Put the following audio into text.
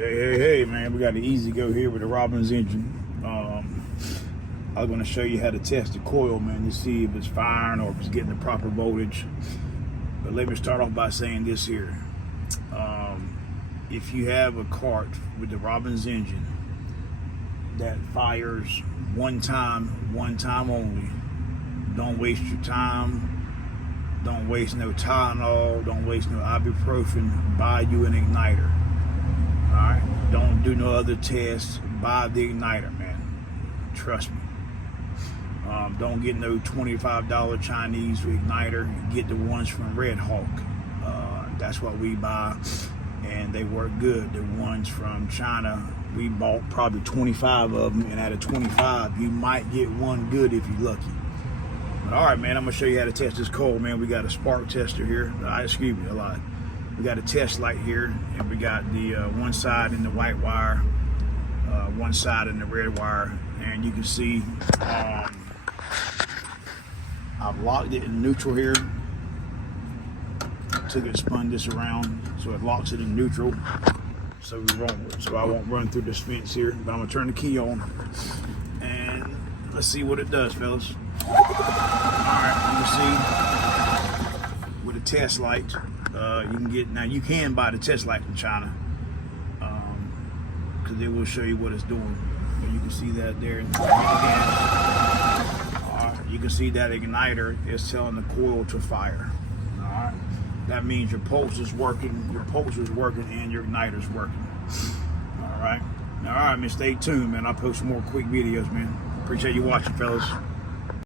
Hey, man, we got an easy go here with the Robbins engine. I was going to show you how to test the coil, man, to see if it's firing or if it's getting the proper voltage. But let me start off by saying this here. If you have a cart with the Robbins engine that fires one time only, don't waste your time. Don't waste no Tylenol. Don't waste no ibuprofen. Buy you an igniter. All right, don't do no other tests. Buy the igniter, man. Trust me. Don't get no $25 Chinese igniter. Get the ones from Red Hawk. That's what we buy, and they work good. The ones from China, we bought probably 25 of them, and out of 25, you might get one good if you're lucky. But all right, man, I'm gonna show you how to test this coil, man. We got a spark tester here. Excuse me, a lot. We got a test light here, and we got the one side in the white wire, one side in the red wire, and you can see I've locked it in neutral here. Took it, spun this around, so it locks it in neutral. So I won't run through this fence here, but I'm gonna turn the key on, and let's see what it does, fellas. All right, you can see with a test light. You can buy the test light from China, because they will show you what it's doing. And you can see that there. You can see that igniter is telling the coil to fire. All right, that means your pulse is working, and your igniter's working. All right, man. Stay tuned, man. I'll post some more quick videos, man. Appreciate you watching, fellas.